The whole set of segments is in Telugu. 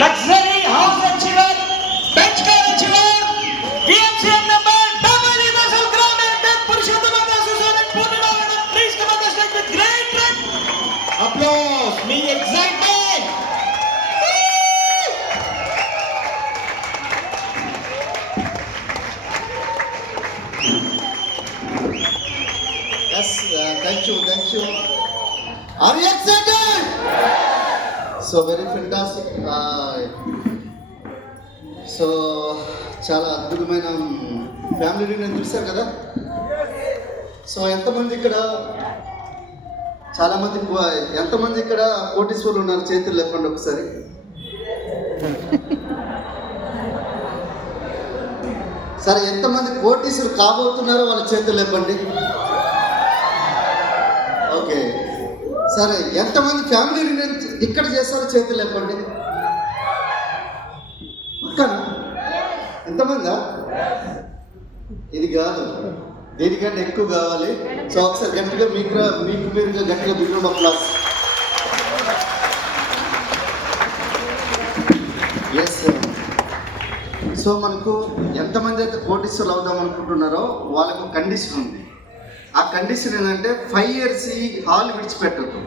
luxury house achiever, bench car achiever, VMCM number double universal crown and death Purushottamata Susan and Purnima madam, please come on the stage with great applause. Me excited. Yes, thank you. Are you excited? So very fantastic. So చాలా అద్భుతమైన ఫ్యామిలీ రీయూనియన్ చూశారు కదా. సో ఎంతమంది ఇక్కడ ఎంతమంది ఇక్కడ కోటీశ్వరులు ఉన్నారు? చేతులు లేపండి ఒకసారి. సరే, ఎంతమంది కోటీశ్వరులు కాబోతున్నారో వాళ్ళ చేతులు లేపండి. ఓకే, సరే, ఎంతమంది ఫ్యామిలీ రీయూనియన్ ఇక్కడ చేస్తారో చేతులు లేపండి. పక్కన ఎంతమందా? ఇది కాదు, దీనికంటే ఎక్కువ కావాలి. సో ఒకసారి గట్టిగా మీరుగా గట్టిగా బిగ్ అప్లాస్. ఎస్. సో మనకు ఎంతమంది అయితే కోటీశ్వరులు అవుదాం అనుకుంటున్నారో వాళ్ళకు కండిషన్ ఉంది. ఆ కండిషన్ ఏంటంటే 5 years ఈ హాల్ విడిచిపెట్టద్దు.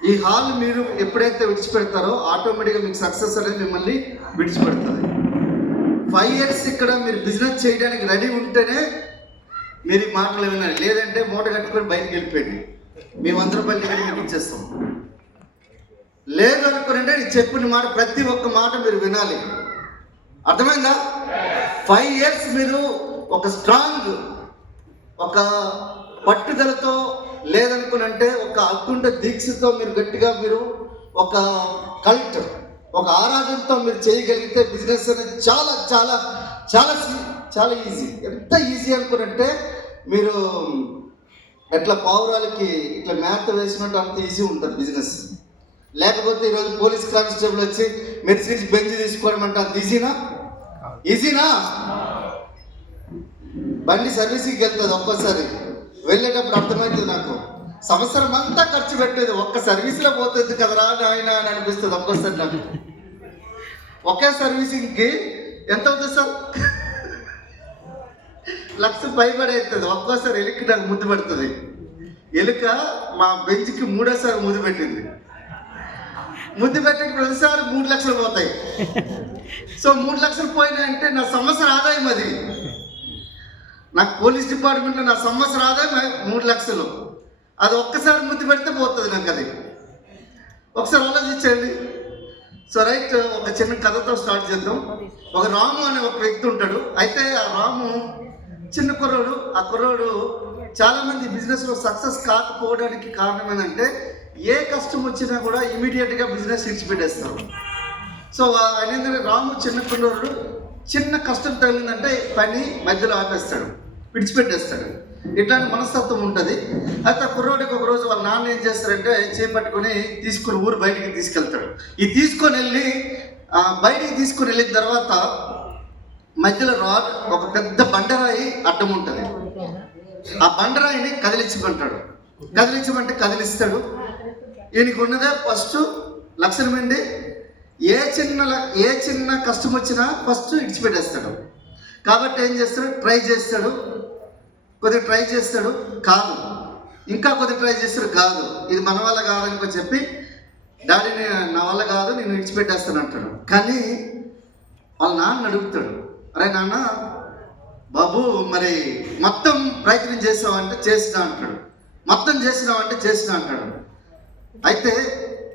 ఈ హాల్ మీరు ఎప్పుడైతే విడిచిపెడతారో ఆటోమేటిక్గా మీకు సక్సెస్ అనేది మిమ్మల్ని విడిచిపెడుతుంది. 5 years ఇక్కడ మీరు బిజినెస్ చేయడానికి రెడీ ఉంటేనే మీరు ఈ మాటలు వినాలి. లేదంటే మూట కట్టుకొని బయటకు వెళ్ళిపోయింది, మేము 100 రూపాయలు టికెట్ మీకు ఇచ్చేస్తాం. లేదు అనుకునంటే నేను చెప్పిన మాట ప్రతి ఒక్క మాట మీరు వినాలి. అర్థమైందా? 5 years మీరు ఒక స్ట్రాంగ్, ఒక పట్టుదలతో, లేదనుకునంటే ఒక అకుంఠ దీక్షతో మీరు గట్టిగా మీరు ఒక కల్ట్, ఒక ఆరాధనతో మీరు చేయగలిగితే బిజినెస్ అనేది చాలా చాలా చాలా చాలా ఈజీ. ఎంత ఈజీ అనుకునంటే మీరు ఎట్లా పావురాలకి ఇట్లా మేత వేసినట్టు అంత ఈజీ ఉంటుంది బిజినెస్. లేకపోతే ఈరోజు పోలీస్ కానిస్టేబుల్ వచ్చి మెడిసిన్స్ బెంచ్ తీసుకోవడం అంటే అంత ఈజీనా? బండి సర్వీసింగ్కి వెళ్తుంది, ఒక్కోసారి వెళ్ళేటప్పుడు అర్థమవుతుంది నాకు, సంవత్సరం అంతా ఖర్చు పెట్టేది ఒక్క సర్వీస్లో పోతుంది కదరా నాయన అని అనిపిస్తుంది ఒక్కోసారి నాకు. ఒకే సర్వీసింగ్కి ఎంత అవుతుంది సార్? 1,00,000 పైబడి అవుతుంది. ఒక్కోసారి ఎలుక నాకు ముద్దు పెడుతుంది. ఎలుక మా బెంచ్కి 3వ ముద్దు పెట్టింది. ముద్దు పెట్టిన ప్రతిసారి 3 లక్షలు పోతాయి. సో 3 లక్షలు పోయినాయంటే నా సంవత్సర ఆదాయం అది. నాకు పోలీస్ డిపార్ట్మెంట్లో నా సంవత్సర ఆదాయం 3 లక్షలు. అది ఒక్కసారి ముద్దు పెడితే పోతుంది నాకు. అది ఒకసారి ఆలోచించండి. సో రైట్, ఒక చిన్న కథతో స్టార్ట్ చేద్దాం. ఒక రాము అనే ఒక వ్యక్తి ఉంటాడు. అయితే ఆ రాము చిన్న కుర్రోడు. ఆ కుర్రోడు చాలామంది బిజినెస్లో సక్సెస్ కాకపోవడానికి కారణం ఏంటంటే ఏ కష్టం వచ్చినా కూడా ఇమీడియట్గా బిజినెస్ విడిచిపెట్టేస్తారు. సో ఆయన ఏంటంటే రాము చిన్న కుర్రోడు, చిన్న కష్టం తగిలిందంటే పని మధ్యలో ఆపేస్తాడు, విడిచిపెట్టేస్తాడు. ఇట్లాంటి మనస్తత్వం ఉంటుంది. అయితే ఆ కుర్రోడికి ఒకరోజు వాళ్ళ నాన్న ఏం చేస్తారంటే చేపట్టుకొని తీసుకుని ఊరు బయటికి తీసుకెళ్తాడు. ఈ తీసుకొని వెళ్ళిన తర్వాత మధ్యలో ఒక పెద్ద బండరాయి అడ్డం ఉంటుంది. ఆ బండరాయిని కదిలిస్తాడు. ఈయనకి ఉన్నదే ఫస్ట్ 1,00,000 ఏ చిన్న కష్టం వచ్చినా ఫస్ట్ ఇడిచిపెట్టేస్తాడు. కాబట్టి ఏం చేస్తాడు, కొద్దిగా ట్రై చేస్తాడు, కాదు, ఇంకా కొద్దిగా ట్రై చేస్తాడు, కాదు, ఇది మన వల్ల కాదనుకో చెప్పి డాడీని నా వల్ల కాదు నేను విడిచిపెట్టేస్తాను అంటాడు. కానీ వాళ్ళ నాన్న అడుగుతాడు, అరే నాన్న బాబు మరి మొత్తం ప్రయత్నం చేసావంటే చేసినా అంటాడు. మొత్తం చేసినావంటే చేసినా అంటాడు. అయితే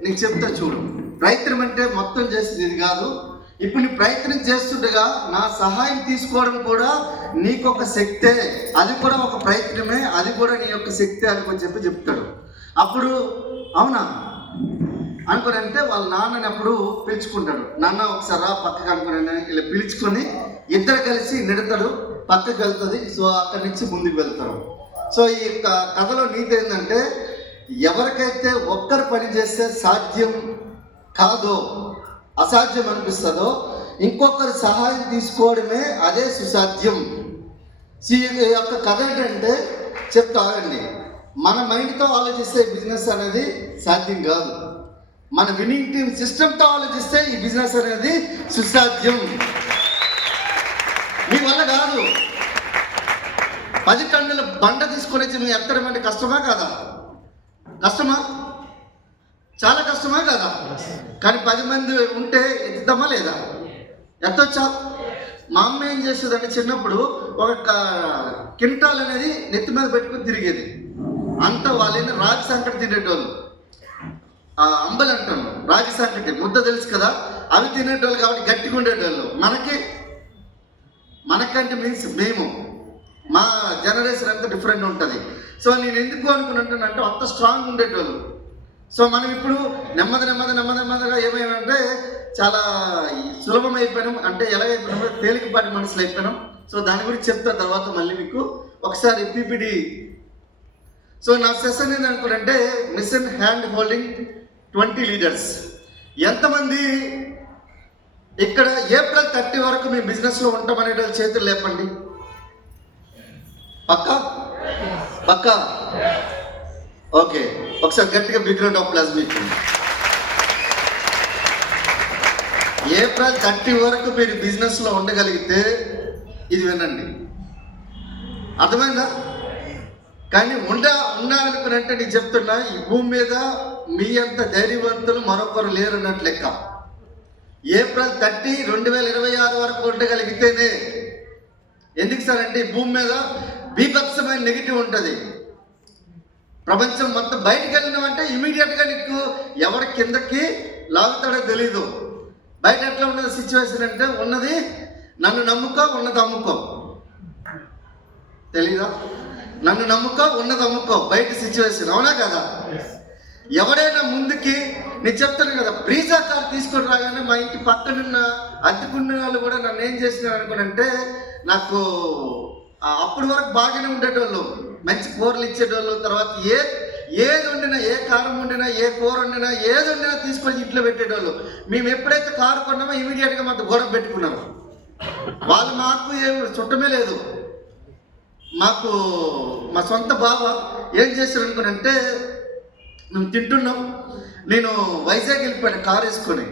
నీకు చెప్తా చూడు, ప్రయత్నం అంటే మొత్తం చేసింది ఇది కాదు. ఇప్పుడు నీ ప్రయత్నం చేస్తుండగా నా సహాయం తీసుకోవడం కూడా నీకొక శక్తే, అది కూడా ఒక ప్రయత్నమే, అది కూడా నీ యొక్క శక్తే అనుకొని చెప్తాడు. అప్పుడు అవునా అనుకోనంటే వాళ్ళ నాన్నని అప్పుడు పిలుచుకుంటాడు. నాన్న ఒకసారి రా పక్కకు అనుకుని ఇలా పిలుచుకొని ఇద్దరు కలిసి నెడతాడు, పక్కకు వెళ్తుంది. సో అక్కడి నుంచి ముందుకు వెళ్తారు. సో ఈ కథలో నీతి ఏంటంటే ఎవరికైతే ఒక్కరు పని చేస్తే సాధ్యం కాదో, అసాధ్యం అనిపిస్తుందో ఇంకొకరి సహాయం తీసుకోవడమే అదే సుసాధ్యం. ఈ యొక్క కథ ఏంటంటే చెప్తానండి, మన మైండ్తో ఆలోచిస్తే బిజినెస్ అనేది సాధ్యం కాదు. మన విన్నింగ్ టీమ్ సిస్టమ్తో ఆలోచిస్తే ఈ బిజినెస్ అనేది సుసాధ్యం. మీ వల్ల కాదు. 10 టన్నుల బండ తీసుకొని వచ్చి నువ్వు ఎత్తడం అంటే కష్టమా కాదా? కష్టమా? చాలా కష్టమా కాదా? కానీ 10 మంది ఉంటే ఎత్తుతామా లేదా? ఎత్తొచ్చా? మా అమ్మ ఏం చేసేదంటే చిన్నప్పుడు ఒక కింటాల్ అనేది నెత్తి మీద పెట్టుకుని తిరిగేది. అంతా వాళ్ళని రాగి సంకటి తినేటోళ్ళు, అంబలి అంటాను, రాగి సంకటి ముద్ద తెలుసు కదా, అవి తినేటోళ్ళు కాబట్టి గట్టిగా ఉండేటోళ్ళు. మనకంటే మీన్స్ మేము మా జనరేషన్ అంతా డిఫరెంట్ ఉంటుంది. సో నేను ఎందుకు అనుకున్నానంటే అంత స్ట్రాంగ్ ఉండేటోళ్ళు. సో మనం ఇప్పుడు నెమ్మదిగా ఏమైందంటే చాలా సులభం అయిపోయినాం, అంటే ఎలాగైపోయినామో తేలికపాటి మనుషులు అయిపోయినాం. సో దాని గురించి చెప్తా తర్వాత మళ్ళీ మీకు ఒకసారి పీపీడి. సో నా సెషన్ ఏంటనుకుంటే మిషన్ హ్యాండ్ హోల్డింగ్ 20 లీడర్స్. ఎంతమంది ఇక్కడ ఏప్రిల్ 30 వరకు మీ బిజినెస్లో ఉంటామనే చేతులు లేపండి. పక్కా? ఓకే, ఒకసారి గట్టిగా బిగ్ రౌండ్ ఆఫ్ అప్లాజ్ మీకు. ఏప్రిల్ 30 వరకు మీరు బిజినెస్లో ఉండగలిగితే ఇది వినండి, అర్థమైందా? కానీ ఉండాలనుకున్నట్టే నేను చెప్తున్నా, ఈ భూమి మీద మీ అంత ధైర్యవంతులు మరొకరు లేరు అన్నట్టు లెక్క. ఏప్రిల్ 30, 2026 వరకు ఉండగలిగితేనే. ఎందుకు సార్ అంటే ఈ భూమి మీద బీభత్సమైన నెగిటివ్ ఉంటుంది. ప్రపంచం మొత్తం బయటకు వెళ్ళినామంటే ఇమీడియట్గా నీకు ఎవరి కిందకి లాగుతాడో తెలీదు. బయట ఎట్లా ఉన్నది సిచ్యువేషన్ అంటే ఉన్నది నన్ను నమ్ముకో ఉన్నది అమ్ముకో, తెలీదా? నన్ను నమ్ముకో ఉన్నది అమ్ముకో బయట సిచ్యువేషన్, అవునా కదా? ఎవరైనా ముందుకి నేను చెప్తాను కదా, బ్రీజా కార్ తీసుకొని రాగానే మా ఇంటి పక్కనున్న అద్దెకున్న వాళ్ళు కూడా నన్ను ఏం చేసినారు అనుకునంటే, నాకు అప్పటి వరకు బాగానే ఉండేటోళ్ళు, మంచి కూరలు ఇచ్చేటోళ్ళు. తర్వాత ఏది వండినా, ఏ కారం వండినా, ఏ కూర వండినా, ఏది వండినా తీసుకొని ఇంట్లో పెట్టేటోళ్ళు. మేము ఎప్పుడైతే కారు కొన్నామో ఇమీడియట్గా మాతో గొడవ పెట్టుకున్నాము. వాళ్ళు మాకు ఏం చుట్టమే లేదు. మాకు మా సొంత బావ ఏం చేశారు అనుకునంటే, మేము తింటున్నాం, నేను వైజాగ్ వెళ్ళిపోయాను కారు వేసుకొని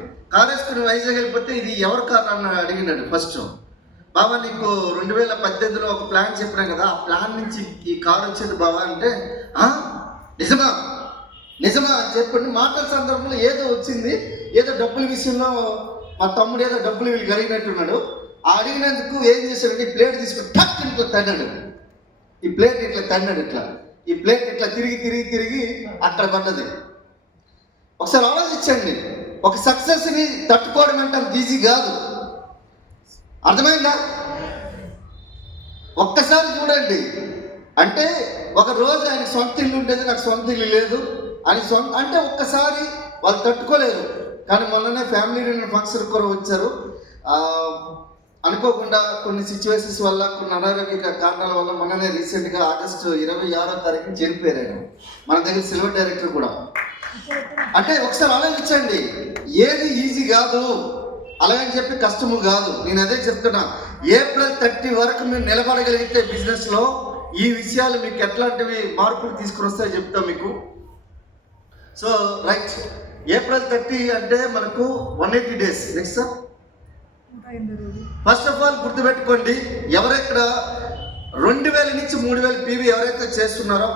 వైజాగ్ వెళ్ళిపోతే ఇది ఎవరి కారు అని అడిగినాడు. ఫస్ట్ బాబా నీకు 2018లో ఒక ప్లాన్ చెప్పినా కదా, ఆ ప్లాన్ నుంచి ఈ కారు వచ్చేది బాబా అంటే, నిజమా అని చెప్పండి. మాటల సందర్భంలో ఏదో వచ్చింది, ఏదో డబ్బుల విషయంలో మా తమ్ముడు ఏదో డబ్బులు వీళ్ళు అడిగినట్టున్నాడు. ఆ అడిగినందుకు ఏం చేశాడంటే ఈ ప్లేట్ తీసుకొని టక్ ఇట్లా తన్నాడు. ఈ ప్లేట్ ఇట్లా తిరిగి అక్కడ పడ్డది. ఒకసారి ఆలోచించండి, ఒక సక్సెస్ని తట్టుకోవడం అంటే అంత ఈజీ కాదు. అర్థమైందా? ఒక్కసారి చూడండి. అంటే ఒక రోజు ఆయన సొంత ఇల్లు ఉండేది, నాకు సొంత ఇల్లు లేదు అని అంటే ఒక్కసారి వాళ్ళు తట్టుకోలేరు. కానీ మొన్ననే ఫ్యామిలీ రియూనియన్ ఫంక్షన్ కూడా వచ్చారు. అనుకోకుండా కొన్ని సిచ్యువేషన్స్ వల్ల, కొన్ని అనారోగ్య కారణాల వల్ల మొన్ననే రీసెంట్గా ఆగస్టు 26వ తారీఖున చనిపోయారు మన దగ్గర సిల్వర్ డైరెక్టర్ కూడా. అంటే ఒకసారి ఆలోచించండి, ఏది ఈజీ కాదు, అలాగని చెప్పి కష్టము కాదు. నేను అదే చెప్తున్నా, ఏప్రిల్ 30 వరకు మీరు నిలబడగలిగితే బిజినెస్లో ఈ విషయాలు మీకు ఎట్లాంటివి మార్పులు తీసుకుని వస్తాయో చెప్తా మీకు. సో రైట్, ఏప్రిల్ 30 అంటే మనకు 180 days. Next sir, first of all గుర్తుపెట్టుకోండి, ఎవరెక్కడ 2000 నుంచి 3000 పీవీ ఎవరైతే చేస్తున్నారో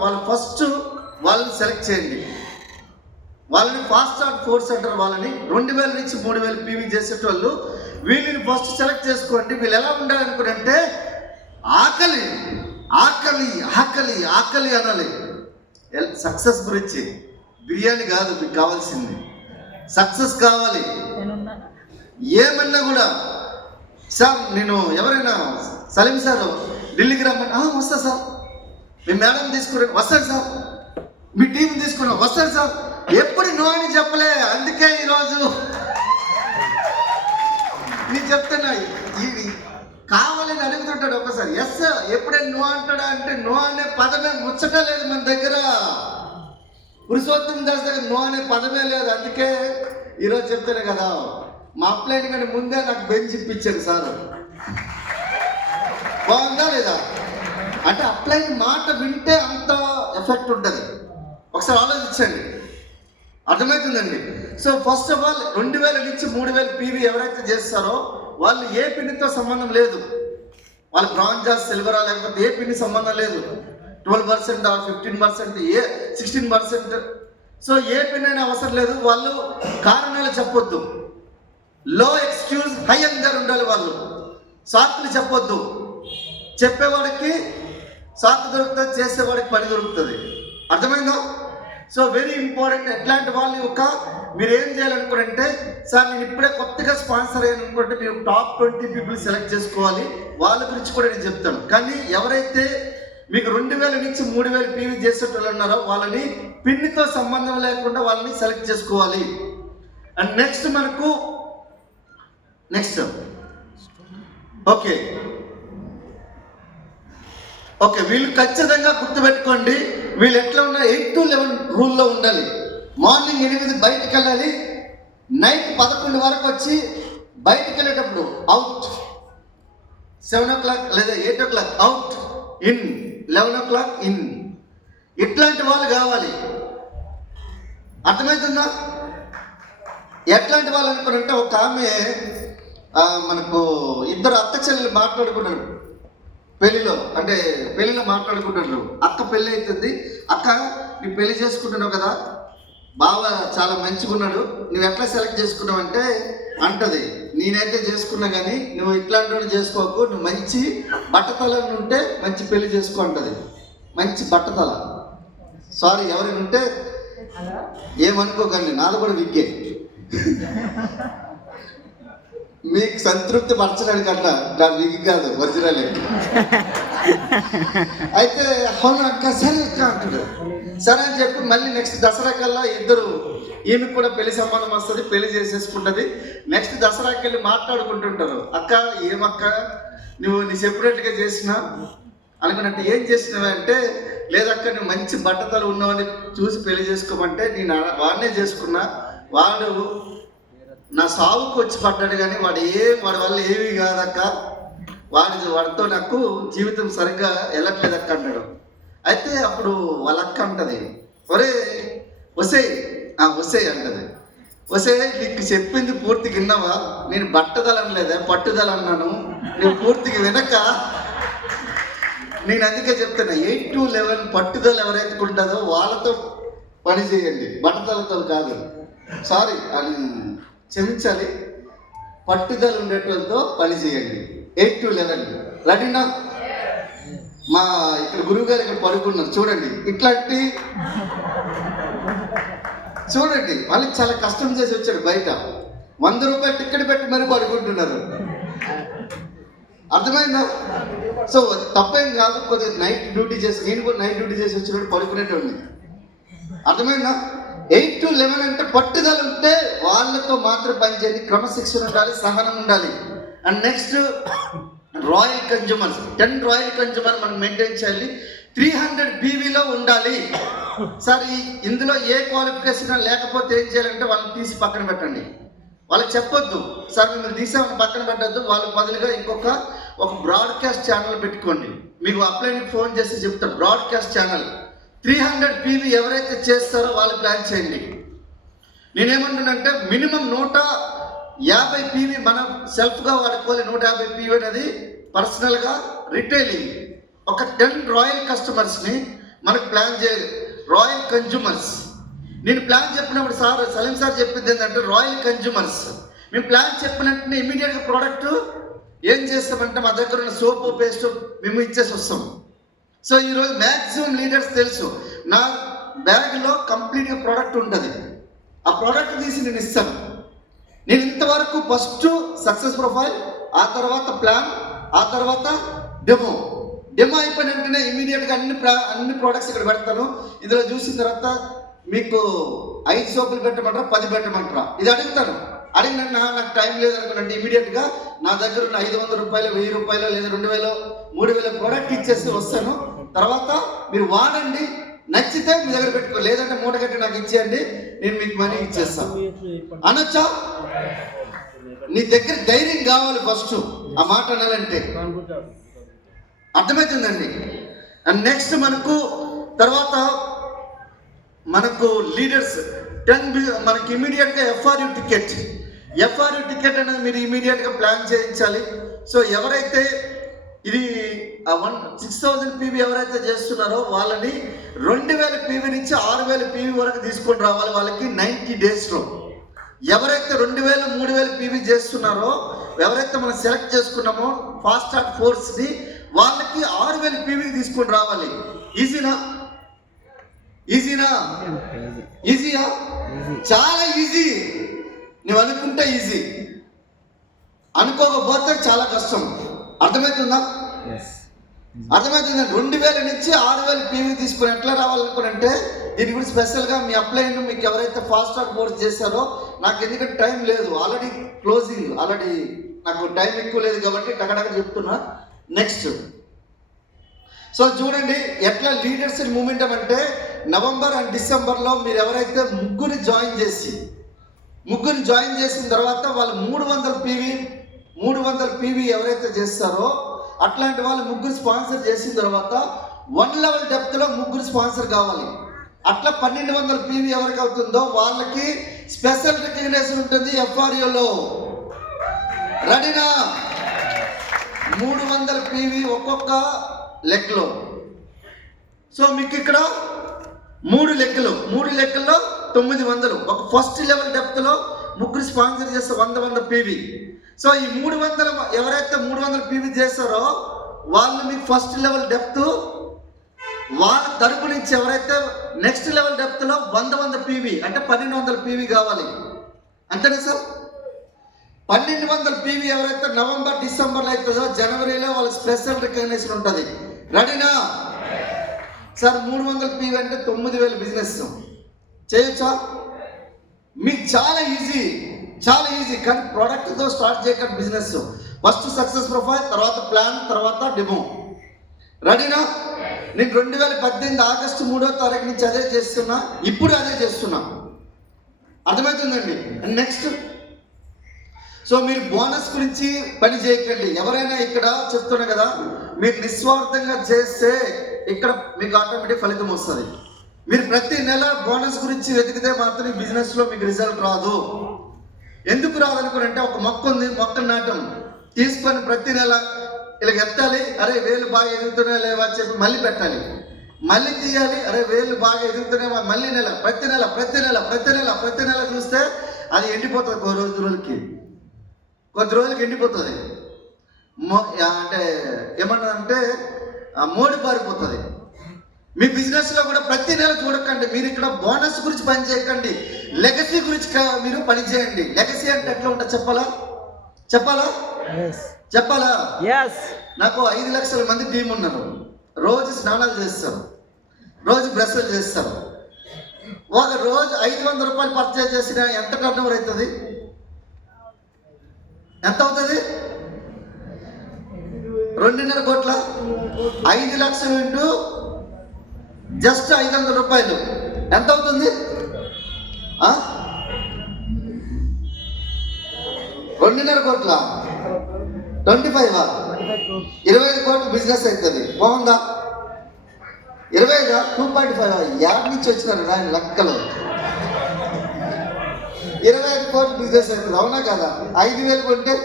వాళ్ళని సెలెక్ట్ చేయండి. వాళ్ళని ఫాస్ట్ స్టార్ట్ ఫోర్స్ అంటారు. వాళ్ళని 2000 నుంచి 3000 పీవీ చేసేటోళ్ళు వీళ్ళని ఫస్ట్ సెలెక్ట్ చేసుకోండి. వీళ్ళు ఎలా ఉండాలనుకుంటే ఆకలి అనాలి. సక్సెస్ గురించి బిర్యానీ కాదు మీకు కావాల్సింది, సక్సెస్ కావాలి. ఏమన్నా కూడా సార్ నేను ఎవరైనా సలీం సార్ ఢిల్లీకి రమ్మని వస్తా సార్, మీ మేడం తీసుకుని వస్తాడు సార్, మీ టీం తీసుకున్నా వస్తాడు సార్, ఎప్పుడు నో అని చెప్పలే. అందుకే ఈరోజు నేను చెప్తున్నా, కావాలని అడుగుతుంటాడు ఒకసారి, ఎస్ ఎప్పుడైనా నో అంటాడా అంటే నో అనే పదమే ముచ్చట లేదు మన దగ్గర. పురుషోత్తం దాస్ దగ్గర నో అనే పదమే లేదు. అందుకే ఈరోజు చెప్తాను కదా, మా అప్లైన్ కంటే ముందే నాకు బెంచ్ ఇప్పించారు సార్. బాగుందా లేదా? అంటే అప్లైన్ మాట వింటే అంత ఎఫెక్ట్ ఉంటుంది. ఒకసారి ఆలోచించండి, అర్థమవుతుందండి. సో ఫస్ట్ ఆఫ్ ఆల్ 2000 నుంచి 3000 పీవీ ఎవరైతే చేస్తారో వాళ్ళు ఏ పిన్నితో సంబంధం లేదు. వాళ్ళు బ్రాంజా సిల్వరా లేకపోతే ఏ పిన్ని సంబంధం లేదు. 12% ఆర్ 15% ఏ 16%. సో ఏ పిన్ అయినా అవసరం లేదు. వాళ్ళు కారణాలు చెప్పొద్దు. లో ఎక్స్క్యూజ్ హై యంగర్ ఉండాలి. వాళ్ళు సాకులు చెప్పొద్దు. చెప్పేవాడికి సాకు దొరుకుతుంది, చేసేవాడికి పని దొరుకుతుంది. అర్థమైందా? So very important. ఎట్లాంటి వాళ్ళు మీరు ఏం చేయాలనుకుంటే, సార్ నేను ఇప్పుడే కొత్తగా స్పాన్సర్ అయ్యాను అనుకుంటే మీరు టాప్ 20 పీపుల్ సెలెక్ట్ చేసుకోవాలి. వాళ్ళ గురించి కూడా నేను చెప్తాను. కానీ ఎవరైతే మీకు 2000 నుంచి 3000 పీవీ చేసేటోళ్ళు ఉన్నారో వాళ్ళని పిన్నితో సంబంధం లేకుండా వాళ్ళని సెలెక్ట్ చేసుకోవాలి. అండ్ నెక్స్ట్ ఓకే వీళ్ళు ఖచ్చితంగా గుర్తుపెట్టుకోండి. వీళ్ళు ఎట్లా ఉన్నా 8 to 11 రూల్లో ఉండాలి. మార్నింగ్ 8 బయటికి వెళ్ళాలి, నైట్ 11 వరకు వచ్చి బయటికి వెళ్ళేటప్పుడు అవుట్, 7 o'clock లేదా 8 o'clock out, in 11 o'clock in. ఇట్లాంటి వాళ్ళు కావాలి. అర్థమవుతుందా? ఎట్లాంటి వాళ్ళు అనుకున్నంటే, ఒక ఆమె మనకు ఇద్దరు అక్క చెల్లెలు మాట్లాడుకున్నారు పెళ్లిలో మాట్లాడుకుంటున్నారు. అక్క పెళ్ళి అవుతుంది. అక్క నీ పెళ్లి చేసుకుంటున్నావు కదా, బావ చాలా మంచిగా ఉన్నాడు, నువ్వు ఎట్లా సెలెక్ట్ చేసుకున్నావు అంటే అంటది, నేనైతే చేసుకున్నా కానీ నువ్వు ఇట్లాంటి వాడు చేసుకోకు, నువ్వు మంచి బట్టతల ఉంటే మంచి పెళ్లి చేసుకో అంటది. మంచి బట్టతల, సారీ ఎవరైనా ఉంటే ఏమనుకోకండి, నాది కూడా విగ్గే. మీకు సంతృప్తి పరచడానికి అట్లా నా విగ్గి కాదు, ఒరిజినల్. అయితే అవును అక్క సరే అక్క అంటాడు. సరే అని చెప్పి మళ్ళీ నెక్స్ట్ దసరా కల్లా ఇద్దరు, ఈమెకు కూడా పెళ్లి సంబంధం వస్తుంది, పెళ్లి చేసేసుకుంటుంది. నెక్స్ట్ దసరాకి వెళ్ళి మాట్లాడుకుంటుంటారు. అక్క ఏమక్క నువ్వు నీ చెప్పినట్టుగా చేసినా అనుకున్నట్టు ఏం చేసినావు అంటే, లేదక్క నువ్వు మంచి బట్టతలు ఉన్నావని చూసి పెళ్లి చేసుకోమంటే నేను వాడినే చేసుకున్నా, వాడు నా సావుకు వచ్చి పడ్డాడు కానీ వాడి వల్ల ఏమీ కాదక్క, వాడితో నాకు జీవితం సరిగ్గా వెళ్ళట్లేదక్క అంటాడు. అయితే అప్పుడు వాళ్ళ అక్క అంటది, వసేయ్ అంటది. నీకు చెప్పింది పూర్తిగా విన్నావా? నేను బట్టదల అనలేదా, పట్టుదల అన్నాను. నువ్వు పూర్తిగా వినక నేను అందుకే చెప్తున్నా, 8 to 11 పట్టుదల ఎవరైతే ఉంటుందో వాళ్ళతో పని చేయండి, బట్టదలతో కాదు. సారీ అని క్షమించాలి, పట్టుదల ఉండేటోళ్ళతో పని చేయండి. 8 to 11 రెడీనా? మా ఇక్కడ గురువు గారు ఇక్కడ పడుకున్నారు చూడండి. ఇట్లాంటి చూడండి, వాళ్ళకి చాలా కష్టం చేసి వచ్చాడు, బయట 100 రూపాయలు టికెట్ పెట్టి మరీ పడుకుంటున్నారు. అర్థమైందా? సో తప్పేం కాదు, కొద్దిగా నైట్ డ్యూటీ చేసి, నేను కూడా నైట్ డ్యూటీ చేసి వచ్చినప్పుడు పడుకునేటోడిని. అర్థమైందా? 8 to 11 అంటే పట్టుదల ఉంటే వాళ్ళతో మాత్రం పనిచేయండి, క్రమశిక్షణ ఉండాలి, సహనం ఉండాలి. And next royal consumers, 10 royal consumer మనం మెయింటైన్ చేయాలి. 300 BVలో ఉండాలి. సార్ ఇందులో ఏ క్వాలిఫికేషన్ లేకపోతే ఏం చేయాలంటే వాళ్ళని తీసి పక్కన పెట్టండి. వాళ్ళకి చెప్పొద్దు, సార్ మిమ్మల్ని తీసామని పక్కన పెట్టద్దు. వాళ్ళకి బదులుగా ఒక బ్రాడ్కాస్ట్ ఛానల్ పెట్టుకోండి. మీకు అప్లైని ఫోన్ చేసి చెప్తారు, బ్రాడ్కాస్ట్ ఛానల్ 300 PV ఎవరైతే చేస్తారో వాళ్ళు ప్లాన్ చేయండి. నేనేమంటున్నానంటే మినిమం 150 PV మనం సెల్ఫ్గా వాడుకోవాలి. 150 PV అనేది పర్సనల్గా రిటైలింగ్. ఒక 10 రాయల్ కస్టమర్స్ని మనకు ప్లాన్ చేయాలి, రాయల్ కన్జ్యూమర్స్. నేను ప్లాన్ చెప్పినప్పుడు సలీం సార్ చెప్పింది ఏంటంటే రాయల్ కన్జ్యూమర్స్. మేము ప్లాన్ చెప్పినట్టు ఇమీడియట్గా ప్రోడక్ట్ ఏం చేస్తామంటే మా దగ్గర ఉన్న సోపు పేస్ట్ మేము ఇచ్చేసి వస్తాం. సో ఈరోజు మ్యాక్సిమం లీడర్స్ తెలుసు, నా బ్యాగ్లో కంప్లీట్గా ప్రోడక్ట్ ఉంటుంది. ఆ ప్రోడక్ట్ తీసి నేను ఇస్తాను. నేను ఇంతవరకు ఫస్ట్ సక్సెస్ ప్రొఫైల్, ఆ తర్వాత ప్లాన్, ఆ తర్వాత డెమో అయిపోయిన వెంటనే ఇమీడియట్గా అన్ని ప్రోడక్ట్స్ ఇక్కడ పెడతాను. ఇందులో చూసిన తర్వాత మీకు 5 సోపులు పెట్టమంటారా, 10 పెట్టమంటారా, ఇది అడుగుతాను. అడిగినా నాకు టైం లేదనుకున్నట్టు ఇమీడియట్గా నా దగ్గర ఉన్న 500 రూపాయలు, 1000 రూపాయలు లేదా 2000, 3000 ప్రోడక్ట్ ఇచ్చేసి వస్తాను. తర్వాత మీరు వాడండి, నచ్చితే మీ దగ్గర పెట్టుకో, లేదంటే మూట కట్టి నాకు ఇచ్చేయండి, నేను మీకు మనీ ఇచ్చేస్తాను అనొచ్చా? నీ దగ్గర ధైర్యం కావాలి ఫస్ట్ ఆ మాట అనాలంటే. అర్థమవుతుందండి? అండ్ నెక్స్ట్ మనకు లీడర్స్ మనకి ఇమీడియట్గా ఎఫ్ఆర్యు టికెట్ అనేది మీరు ఇమీడియట్గా ప్లాన్ చేయించాలి. సో ఎవరైతే ఇది 6,000 పీవీ ఎవరైతే చేస్తున్నారో వాళ్ళని 2,000 పీవీ నుంచి 6,000 పీవీ వరకు తీసుకొని రావాలి వాళ్ళకి 90 డేస్లో. ఎవరైతే 2,000 3,000 పీవీ చేస్తున్నారో ఎవరైతే మనం సెలెక్ట్ చేసుకున్నామో ఫాస్ట్ ట్రాక్ ఫోర్స్ని వాళ్ళకి 6,000 పీవీకి తీసుకొని రావాలి. ఈజీనా? ఈజీయా? చాలా ఈజీ. నువ్వు అనుకుంటే ఈజీ, అనుకోకపోతే చాలా కష్టం. అర్థమవుతుందా? 2,000 నుంచి 6,000 పీవీ తీసుకొని ఎట్లా రావాలనుకునంటే దీని గురించి స్పెషల్గా మీ అప్లైన్ మీకు ఎవరైతే ఫాస్ట్ ట్రాక్ కోర్స్ చేశారో, నాకు ఎందుకంటే టైం లేదు, ఆల్రెడీ క్లోజింగ్, ఆల్రెడీ నాకు టైం ఎక్కువ లేదు కాబట్టి టకటక చెప్తున్నా. నెక్స్ట్ సో చూడండి ఎట్లా లీడర్స్ మూమెంటం అంటే నవంబర్ అండ్ డిసెంబర్లో మీరు ఎవరైతే ముగ్గురిని జాయిన్ చేసిన తర్వాత వాళ్ళు 300 పీవీ ఎవరైతే చేస్తారో అట్లాంటి వాళ్ళు ముగ్గురు స్పాన్సర్ చేసిన తర్వాత 1 లెవెల్ డెప్త్లో ముగ్గురు స్పాన్సర్ కావాలి. అట్లా 1,200 పీవీ ఎవరికి అవుతుందో వాళ్ళకి స్పెషల్ రికగ్నిషన్ ఉంటుంది ఎఫ్ఆర్యూలో. రెడీనా? 300 పీవీ ఒక్కొక్క లెక్కలో. సో మీకు ఇక్కడ 3 లెక్కల్లో 900. ఒక ఫస్ట్ లెవెల్ డెప్త్లో ముగ్గురు స్పాన్సర్ చేస్తే 100 పీవీ. సో ఈ 300 ఎవరైతే 300 పీవీ చేస్తారో వాళ్ళు మీకు ఫస్ట్ లెవెల్ డెప్త్, వాళ్ళ తరపు నుంచి ఎవరైతే నెక్స్ట్ లెవెల్ డెప్త్లో 100 పీవీ అంటే 1,200 పీవీ కావాలి. అంతేనా సార్? 1,200 పీవీ ఎవరైతే నవంబర్ డిసెంబర్లో అవుతుందో జనవరిలో వాళ్ళకి స్పెషల్ రికగ్నిషన్ ఉంటుంది. రెడీనా? సార్ 300 పీవీ అంటే 9,000 బిజినెస్ చేయొచ్చా? మీకు చాలా ఈజీ కానీ ప్రోడక్ట్తో స్టార్ట్ చేయకండి బిజినెస్. ఫస్ట్ సక్సెస్ ప్రొఫైల్, తర్వాత ప్లాన్, తర్వాత డెమో. రెడీనా? నేను 2018 ఆగస్టు 3వ తారీఖు నుంచి అదే చేస్తున్నా, ఇప్పుడు అదే చేస్తున్నా. అర్థమవుతుందండి? నెక్స్ట్ సో మీరు బోనస్ గురించి పని చేయకండి. ఎవరైనా ఇక్కడ చెప్తున్నా కదా, మీరు నిస్వార్థంగా చేస్తే ఇక్కడ మీకు ఆటోమేటిక్ ఫలితం వస్తుంది. మీరు ప్రతి నెల బోనస్ గురించి వెతికితే మాత్రం బిజినెస్లో మీకు రిజల్ట్ రాదు. ఎందుకు రాదనుకుంటే ఒక మొక్క ఉంది, మొక్క నాటం తీసుకొని ప్రతి నెల ఇలా ఎత్తాలి, అరే వేలు బాగా ఎదుగుతున్నాయా లేవా చెప్పి మళ్ళీ పెట్టాలి, మళ్ళీ తీయాలి, అరే వేలు బాగా ఎదుగుతున్నాయా మళ్ళీ ప్రతి నెల చూస్తే అది ఎండిపోతుంది. కొద్ది రోజులకి ఎండిపోతుంది. అంటే ఏమన్నదంటే మోడి పారిపోతుంది. మీ బిజినెస్లో కూడా ప్రతి నెల చూడకండి. మీరు ఇక్కడ బోనస్ గురించి పని చేయకండి, లెగసీ గురించి మీరు పని చేయండి. లెగసీ అంటే ఎట్లా ఉంటుంది చెప్పాలా? నాకు 5 లక్షల మంది టీం ఉన్నారు. రోజు స్నానాలు చేస్తారు, రోజు బ్రష్లు చేస్తారు. ఒక రోజు 500 రూపాయలు పర్చేజ్ చేసిన ఎంత టర్న్ ఓవర్ అవుతుంది? ఎంత అవుతుంది? 2.5 కోట్ల. 5 లక్షలు ఇంటూ జస్ట్ 500 రూపాయలు ఎంత అవుతుంది? 2.5 కోట్ల 25 25 కోట్ల బిజినెస్ అవుతుంది. బాగుందా? 25 2.5 యాడ్ నుంచి వచ్చినారు ఆయన లెక్కలు. 25 కోట్ల బిజినెస్ అవుతుంది. అవునా కదా? 5,000 కొంటే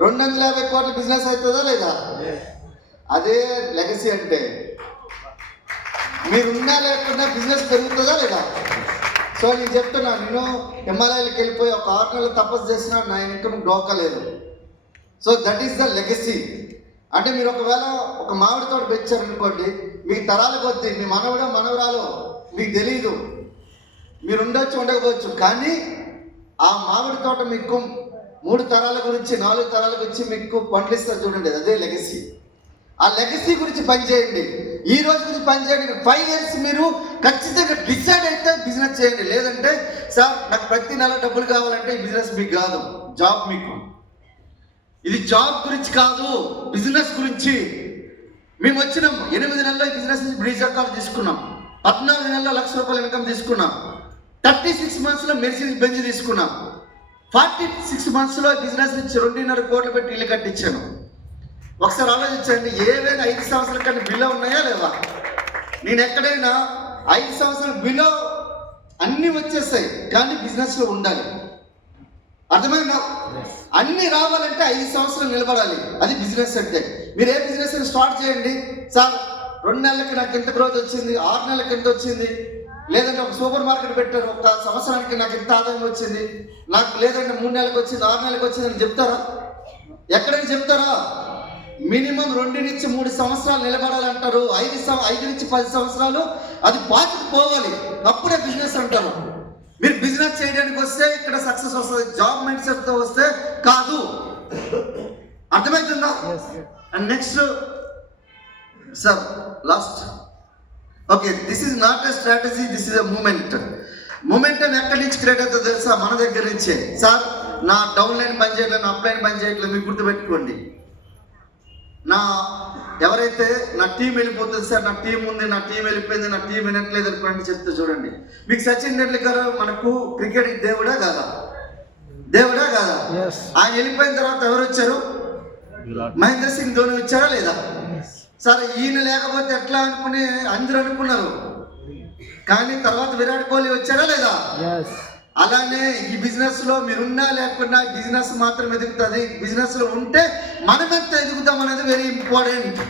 250 కోట్ల బిజినెస్ అవుతుందా లేదా? అదే లెగసీ అంటే. మీరున్నా లేకుండా బిజినెస్ పెరుగుతుందా లేదా? సో నేను చెప్తున్నా, నేను హిమాలయాలకు వెళ్ళిపోయి ఒక 6 నెలలు తపస్సు చేసినా నా ఇన్కమ్ డోకలేదు. So that is the legacy. అంటే మీరు ఒకవేళ ఒక మామిడి తోట పెంచారనుకోండి, మీకు తరాల కొద్దీ మీ మనవరాలు మీకు తెలియదు, మీరు ఉండకపోవచ్చు, కానీ ఆ మామిడి తోట మీకు 3 తరాల గురించి 4 తరాల గురించి మీకు పండిస్తారు. చూడండి, అదే లెగసీ. ఆ లెగసీ గురించి పనిచేయండి. ఈ రోజు గురించి పనిచేయండి. 5 ఇయర్స్ మీరు ఖచ్చితంగా డిసైడ్ అయితే బిజినెస్ చేయండి. లేదంటే సార్ నాకు ప్రతి నెల డబ్బులు కావాలంటే ఈ బిజినెస్ మీకు కాదు, జాబ్ మీకు. ఇది జాబ్ గురించి కాదు, బిజినెస్ గురించి. మేము వచ్చినాం 8 నెలల్లో ఈ బిజినెస్ నుంచి బ్రీజ్ అకౌంట్ తీసుకున్నాం. 14 నెలల్లో ₹1,00,000 ఇన్కమ్ తీసుకున్నాం. 36 మంత్స్లో మెర్సిడీస్ బెంజ్ తీసుకున్నాం. 46 మంత్స్లో బిజినెస్ నుంచి 2.5 కోట్లు పెట్టి ఇల్లు కట్టించాను. ఒకసారి ఆలోచించండి, ఏవైనా 5 సంవత్సరాల కన్నా బిల్లు ఉన్నాయా లేవా? నేను ఎక్కడైనా 5 సంవత్సరాలు బిలో అన్ని వచ్చేస్తాయి, కానీ బిజినెస్ లో ఉండాలి. అర్థమైందా? అన్ని రావాలంటే 5 సంవత్సరాలు నిలబడాలి. అది బిజినెస్ అంటే. మీరు ఏ బిజినెస్ స్టార్ట్ చేయండి. సార్ 2 నెలలకి నాకు ఎంత గ్రోత్ వచ్చింది, 6 నెలలకి ఎంత వచ్చింది, లేదంటే ఒక సూపర్ మార్కెట్ పెట్టారు, ఒక సంవత్సరానికి నాకు ఎంత ఆదాయం వచ్చింది, నాకు లేదంటే 3 నెలలకు వచ్చింది, 6 నెలలకు వచ్చింది అని చెప్తారా? ఎక్కడికి చెప్తారా? మినిమం 2 నుంచి 3 సంవత్సరాలు నిలబడాలంటారు. 5 నుంచి 10 సంవత్సరాలు అది పాతుకు పోవాలి, అప్పుడే బిజినెస్ అంటారు. మీరు బిజినెస్ చేయడానికి వస్తే ఇక్కడ సక్సెస్ వస్తుంది, జాబ్ మైండ్ సెట్ తో వస్తే కాదు. అర్థమవుతుందా? And next sir last, okay, this is not a strategy, this is a moment. Momentum ఎక్కడి నుంచి క్రియేట్ అవుతుందో తెలుసా? మన దగ్గర నుంచే. సార్ నా డౌన్ లైన్ పని చేయట్లేదు, నా అప్ లైన్ పని చేయట్లేదు, మీకు గుర్తుపెట్టుకోండి. ఎవరైతే నా టీం వెళ్ళిపోతుంది సార్, నా టీం ఉంది, నా టీం వెళ్ళిపోయింది, నా టీం వినట్లేదు అనుకోండి చెప్తే చూడండి. మీకు సచిన్ టెండూల్కర్ మనకు క్రికెట్ దేవుడా కాదా? దేవుడా కాదా? ఆయన వెళ్ళిపోయిన తర్వాత ఎవరు వచ్చారు? మహేంద్ర సింగ్ ధోని వచ్చారా లేదా? సరే ఈయన లేకపోతే ఎట్లా అనుకుని అందరూ అనుకున్నారు, కానీ తర్వాత విరాట్ కోహ్లీ వచ్చారా లేదా? అలానే ఈ బిజినెస్ లో మీరున్నా లేకున్నా బిజినెస్ మాత్రం ఎదుగుతుంది. బిజినెస్ లో ఉంటే మనం ఎంత ఎదుగుతాం అనేది వెరీ ఇంపార్టెంట్.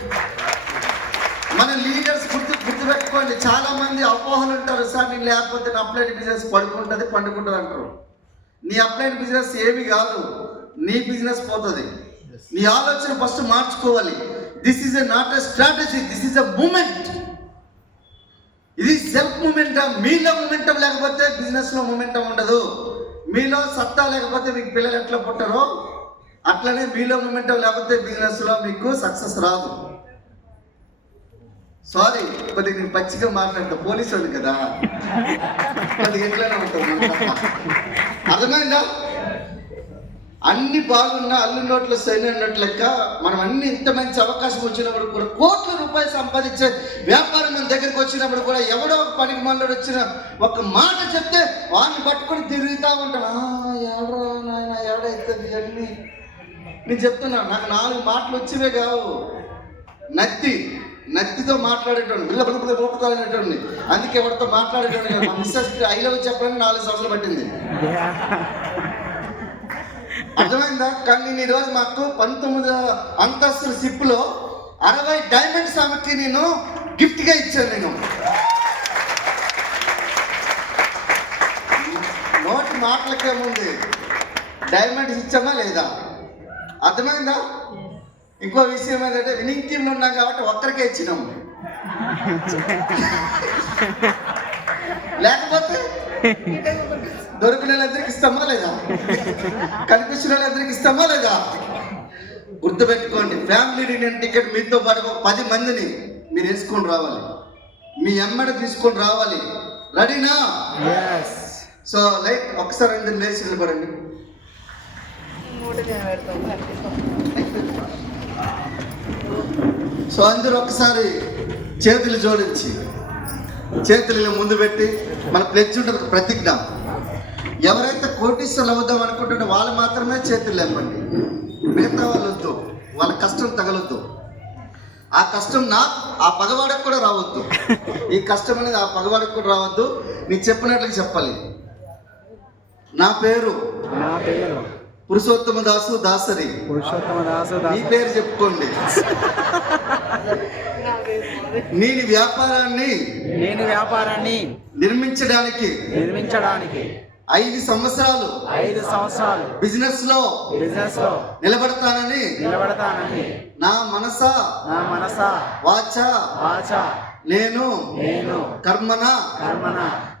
మన లీడర్స్ గుర్తుపెట్టుకోండి. చాలా మంది అపోహలు ఉంటారు, సార్ నేను లేకపోతే నా అప్లైన్ బిజినెస్ పండుకుంటుంది అంటారు. నీ అప్లైన్ బిజినెస్ ఏమి కాదు, నీ బిజినెస్ పోతుంది. నీ ఆలోచన ఫస్ట్ మార్చుకోవాలి. This is not a strategy, this is a moment. ఇది సెల్ఫ్ మూమెంటం. మీలో మూమెంటం లేకపోతే బిజినెస్ లో మూమెంటం ఉండదు. మీలో సత్తా లేకపోతే మీకు పిల్లలు ఎట్లా పుట్టరో అట్లనే మీలో మూమెంటం లేకపోతే బిజినెస్ లో మీకు సక్సెస్ రాదు. సారీ, కొద్దిగా నేను పచ్చిగా మాట్లాడతా, పోలీసు వాళ్ళు కదా, కొద్దిగా ఎట్లనే ఉంటుంది. అర్థమైందా? అన్ని బాగున్నా అల్లు నోట్ల సైన్ అన్నట్లు లెక్క మనం అన్ని ఇంత మంచి అవకాశం వచ్చినప్పుడు కూడా కోట్ల రూపాయలు సంపాదించే వ్యాపారం మన దగ్గరికి వచ్చినప్పుడు కూడా ఎవడో ఒక పనికి మనలోడు వచ్చిన ఒక మాట చెప్తే వాడిని పట్టుకొని తిరుగుతూ ఉంటాం. ఎవడో నాయన ఎవడైతుంది అన్ని. నేను చెప్తున్నా, నాకు 4 మాటలు వచ్చివే కావు. నత్తితో మాట్లాడేటోండి, బిల్లబిల్లబిల్లబోపుతానేటోండి. అందుకే ఎవరితో మాట్లాడేటోండి. మా మిస్సెస్ ఐ లవ్ చెప్పడానికి 4 సంవత్సరాలు పట్టింది. అర్థమైందా? కానీ నేను ఈరోజు మాకు 19వ అంతస్తుల షిప్లో 60 డైమండ్స్ ఆమెకి నేను గిఫ్ట్గా ఇచ్చాను. నేను నోటి మాటలకేముంది, డైమండ్స్ ఇచ్చామా లేదా? అర్థమైందా? ఇంకో విషయం ఏంటంటే విన్నింగ్ టీంలో ఉన్నాం కాబట్టి ఒక్కరికే ఇచ్చినాము, లేకపోతే దొరికిన వాళ్ళందరికి ఇస్తామా లేదా? కనిపించిన వాళ్ళందరికి ఇస్తామా లేదా? గుర్తుపెట్టుకోండి, ఫ్యామిలీ రియూనియన్ టికెట్ మీతో పాటు 10 మందిని మీరు వేసుకొని రావాలి, మీ ఎమ్మడి తీసుకొని రావాలి. రెడీనా? సో లైట్ ఒకసారి అందరు లేచి నిలబడండి. సో అందరూ ఒకసారి చేతులు జోడించి చేతులు ముందు పెట్టి మన ప్లెడ్జ్ ఉంటుంది, ప్రతిజ్ఞ. ఎవరైతే కోటీశ్వరులు అవుదాం అనుకుంటుంటే వాళ్ళు మాత్రమే చేతులు లేపండి, మిగతా వాళ్ళు వద్దు. వాళ్ళ కష్టం తగలొద్దు. ఆ కష్టం ఆ పగవాడికి కూడా రావద్దు. ఈ కష్టం అనేది ఆ పగవాడికి కూడా రావద్దు. నీకు చెప్పినట్లుగా చెప్పాలి. నా పేరు పురుషోత్తమ దాసు దాసరి. ఈ పేరు చెప్పుకోండి. నేను వ్యాపారాన్ని నిర్మించడానికి 5 సంవత్సరాలు బిజినెస్ లో నిలబడతానని నా మనస వాచ నేను కర్మన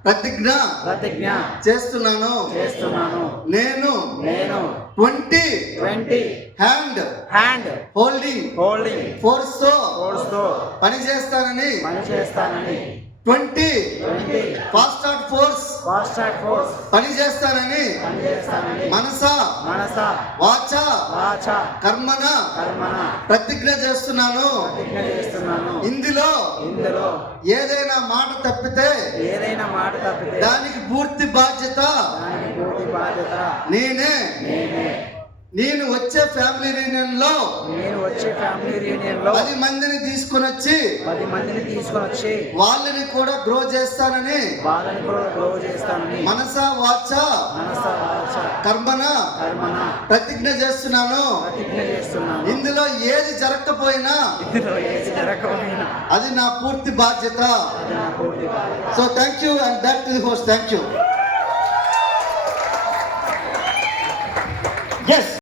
ప్రతిజ్ఞ చేస్తున్నాను. నేను 20 హ్యాండ్ హోల్డింగ్ ఫోర్స్ తో పని చేస్తానని 20 ఫాస్ట్ స్టార్ట్ ఫోర్స్ పని చేస్తానని మనస వాచ కర్మన ప్రతిజ్ఞ చేస్తున్నాను. ఇందులో ఏదైనా మాట తప్పితే దానికి పూర్తి బాధ్యత నేనే. నేను వచ్చే ఫ్యామిలీ రీయూనియన్ లో 10 మందిని తీసుకొని వచ్చి వాళ్ళని కూడా గ్రో చేస్తానని మనస వాచ కర్మన ప్రతిజ్ఞ చేస్తున్నాను. ఇందులో ఏది జరగకపోయినా అది నా పూర్తి బాధ్యత. So thank you and back to the host. Thank you.